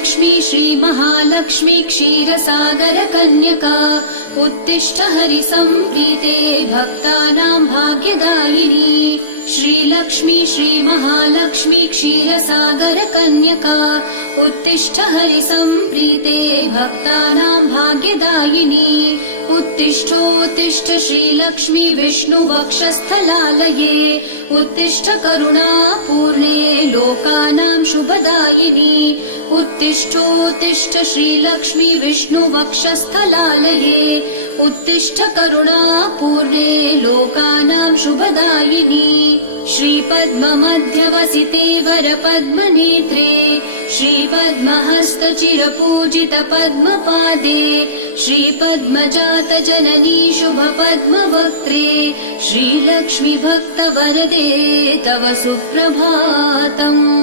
श्रीलक्ष्मी श्रीमहालक्ष्मी क्षीरसागरकन्यका उत्तिष्ठ हरिसम्प्रीते भक्तानां भाग्यदायिनी। श्रीलक्ष्मी श्रीमहालक्ष्मी क्षीरसागरकन्यका उत्तिष्ठ हरिसम्प्रीते भक्तानां भाग्यदायिनी। उत्तिष्ठोत्तिष्ठ श्रीलक्ष्मी विष्णुवक्षस्थलालये उत्तिष्ठ करुणापूर्णे लोकानां शुभदायिनी। उत्तिष्ठोत्तिष्ठ श्रीलक्ष्मी विष्णुवक्षस्थलालये उत्तिष्ठ करुणापूर्णे लोकानां शुभदायिनी। श्रीपद्ममध्यवसिते वरपद्मनेत्रे श्रीपद्महस्तचिरपूजित पद्मपादे श्रीपद्मजातजननी शुभपद्मवक्त्रे श्रीलक्ष्मी भक्तवरदे तव सुप्रभातम्।